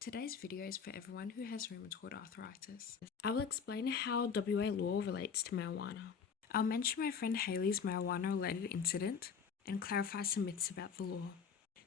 Today's video is for everyone who has rheumatoid arthritis. I will explain how WA law relates to marijuana. I'll mention my friend Hayley's marijuana-related incident and clarify some myths about the law.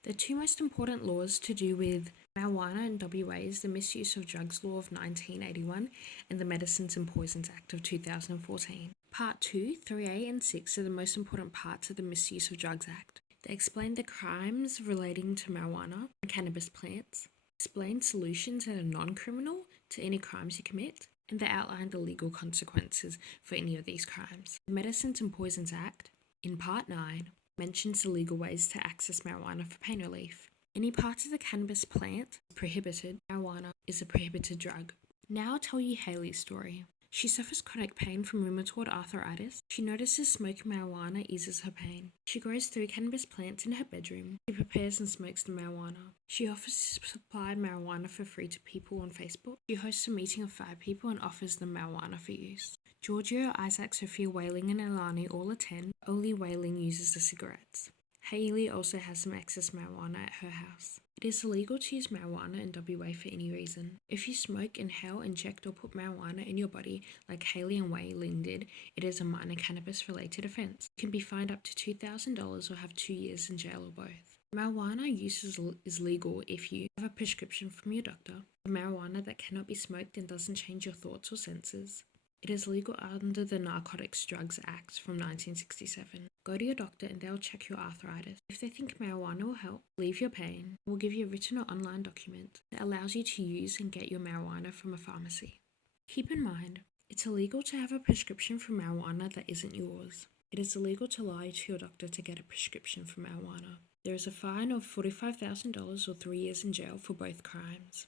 The two most important laws to do with marijuana in WA is the Misuse of Drugs Law of 1981 and the Medicines and Poisons Act of 2014. Part 2, 3A and 6 are the most important parts of the Misuse of Drugs Act. They explain the crimes relating to marijuana and cannabis plants, explain solutions that are non-criminal to any crimes you commit, and they outline the legal consequences for any of these crimes. The Medicines and Poisons Act, in Part 9, mentions the legal ways to access marijuana for pain relief. Any part of the cannabis plant is prohibited. Marijuana is a prohibited drug. Now I'll tell you Hayley's story. She suffers chronic pain from rheumatoid arthritis. She notices smoking marijuana eases her pain. She grows 3 cannabis plants in her bedroom. She prepares and smokes the marijuana. She offers to supply marijuana for free to people on Facebook. She hosts a meeting of 5 people and offers them marijuana for use. Giorgio, Isaac, Sophia Whaling, and Elani all attend. Only Whaling uses the cigarettes. Hayley also has some excess marijuana at her house. It is illegal to use marijuana in WA for any reason. If you smoke, inhale, inject, or put marijuana in your body, like Hayley and Whaling did, it is a minor cannabis-related offence. You can be fined up to $2,000 or have 2 years in jail or both. Marijuana use is legal if you have a prescription from your doctor, marijuana that cannot be smoked and doesn't change your thoughts or senses. It is legal under the Narcotics Drugs Act from 1967. Go to your doctor and they'll check your arthritis. If they think marijuana will help relieve your pain, they will give you a written or online document that allows you to use and get your marijuana from a pharmacy. Keep in mind, it's illegal to have a prescription for marijuana that isn't yours. It is illegal to lie to your doctor to get a prescription for marijuana. There is a fine of $45,000 or 3 years in jail for both crimes.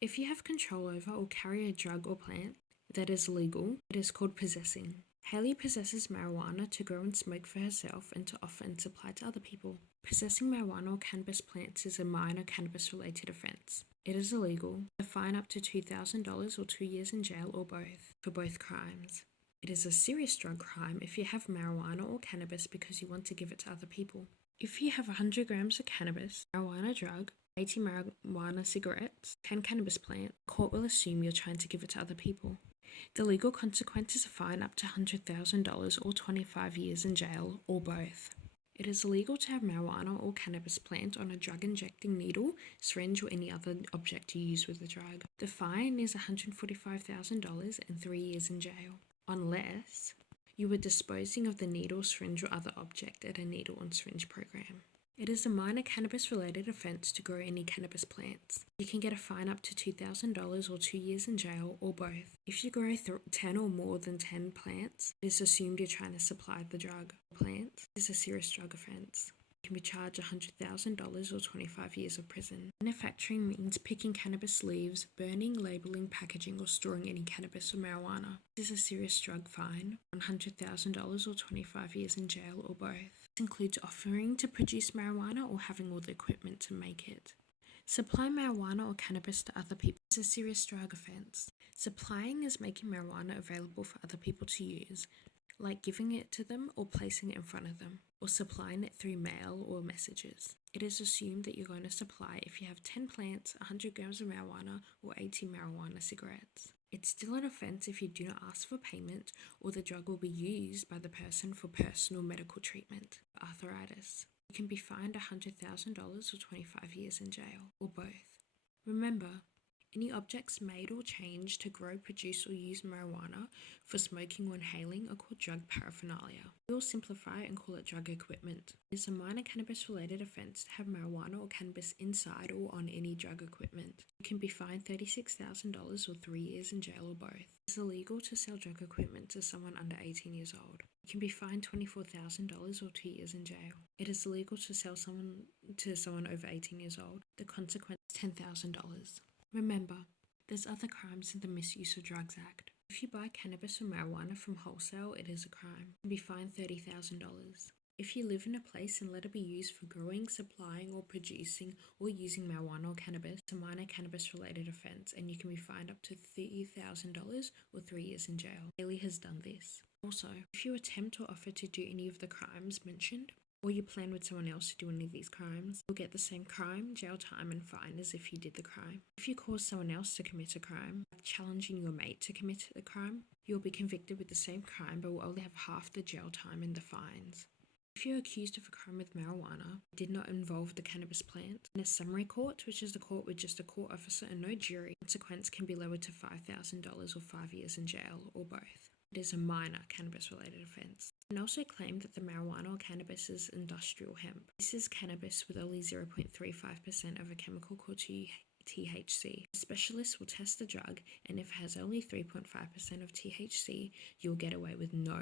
If you have control over or carry a drug or plant that is legal, it is called possessing. Hayley possesses marijuana to grow and smoke for herself and to offer and supply to other people. Possessing marijuana or cannabis plants is a minor cannabis-related offence. It is illegal. A fine up to $2,000 or 2 years in jail or both for both crimes. It is a serious drug crime if you have marijuana or cannabis because you want to give it to other people. If you have 100 grams of cannabis, marijuana drug, 80 marijuana cigarettes, 10 cannabis plants, court will assume you're trying to give it to other people. The legal consequence is a fine up to $100,000 or 25 years in jail, or both. It is illegal to have marijuana or cannabis plant on a drug-injecting needle, syringe, or any other object you use with the drug. The fine is $145,000 and 3 years in jail, unless you were disposing of the needle, syringe, or other object at a needle and syringe program. It is a minor cannabis-related offence to grow any cannabis plants. You can get a fine up to $2,000 or 2 years in jail, or both. If you grow 10 or more than 10 plants, it is assumed you're trying to supply the drug. Plants is a serious drug offence. You can be charged $100,000 or 25 years of prison. Manufacturing means picking cannabis leaves, burning, labeling, packaging, or storing any cannabis or marijuana. This is a serious drug fine, $100,000 or 25 years in jail, or both. This includes offering to produce marijuana or having all the equipment to make it. Supplying marijuana or cannabis to other people is a serious drug offence. Supplying is making marijuana available for other people to use, like giving it to them or placing it in front of them, or supplying it through mail or messages. It is assumed that you're going to supply if you have 10 plants, 100 grams of marijuana, or 80 marijuana cigarettes. It's still an offence if you do not ask for payment or the drug will be used by the person for personal medical treatment. For arthritis, you can be fined $100,000 or 25 years in jail, or both. Remember, any objects made or changed to grow, produce, or use marijuana for smoking or inhaling are called drug paraphernalia. We will simplify it and call it drug equipment. It is a minor cannabis-related offence to have marijuana or cannabis inside or on any drug equipment. You can be fined $36,000 or 3 years in jail, or both. It is illegal to sell drug equipment to someone under 18 years old. You can be fined $24,000 or 2 years in jail. It is illegal to sell to someone over 18 years old. The consequence is $10,000. Remember, there's other crimes in the Misuse of Drugs Act. If you buy cannabis or marijuana from wholesale, it is a crime. You can be fined $30,000. If you live in a place and let it be used for growing, supplying, or producing or using marijuana or cannabis, it's a minor cannabis-related offence and you can be fined up to $30,000 or 3 years in jail. Hayley has done this. Also, if you attempt or offer to do any of the crimes mentioned, or you plan with someone else to do any of these crimes, you'll get the same crime, jail time, and fine as if you did the crime. If you cause someone else to commit a crime, like challenging your mate to commit a crime, you'll be convicted with the same crime but will only have half the jail time and the fines. If you're accused of a crime with marijuana, it did not involve the cannabis plant, in a summary court, which is the court with just a court officer and no jury, the consequence can be lowered to $5,000 or 5 years in jail, or both. It is a minor cannabis-related offence. And also claim that the marijuana or cannabis is industrial hemp. This is cannabis with only 0.35% of a chemical called THC. A specialist will test the drug, and if it has only 3.5% of THC, you'll get away with no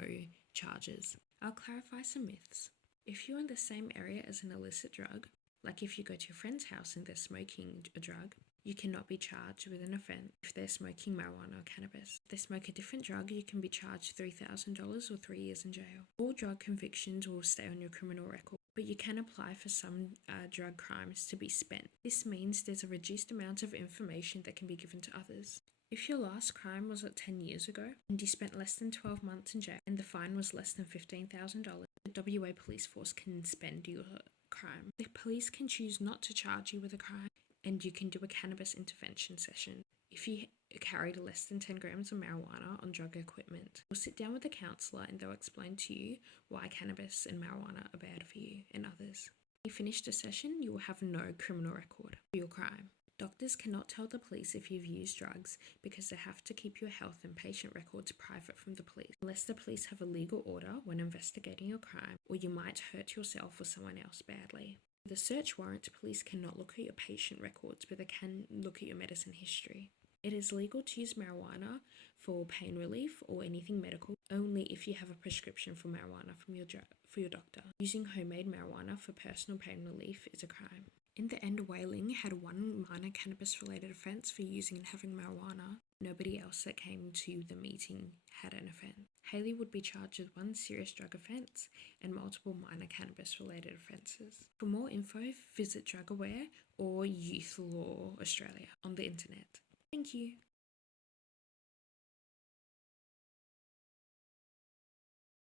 charges. I'll clarify some myths. If you're in the same area as an illicit drug, like if you go to your friend's house and they're smoking a drug, you cannot be charged with an offence if they're smoking marijuana or cannabis. If they smoke a different drug, you can be charged $3,000 or 3 years in jail. All drug convictions will stay on your criminal record, but you can apply for some drug crimes to be spent. This means there's a reduced amount of information that can be given to others. If your last crime was 10 years ago and you spent less than 12 months in jail and the fine was less than $15,000, the WA police force can spend your crime. The police can choose not to charge you with a crime, and you can do a cannabis intervention session. If you carried less than 10 grams of marijuana on drug equipment, you'll sit down with a counsellor and they'll explain to you why cannabis and marijuana are bad for you and others. When you finish the session, you will have no criminal record for your crime. Doctors cannot tell the police if you've used drugs because they have to keep your health and patient records private from the police, unless the police have a legal order when investigating your crime, or you might hurt yourself or someone else badly. With a search warrant, police cannot look at your patient records, but they can look at your medicine history. It is legal to use marijuana for pain relief or anything medical, only if you have a prescription for marijuana from your doctor. Using homemade marijuana for personal pain relief is a crime. In the end, Whaling had one minor cannabis-related offence for using and having marijuana. Nobody else that came to the meeting had an offence. Hayley would be charged with one serious drug offence and multiple minor cannabis-related offences. For more info, visit DrugAware or Youth Law Australia on the internet. Thank you.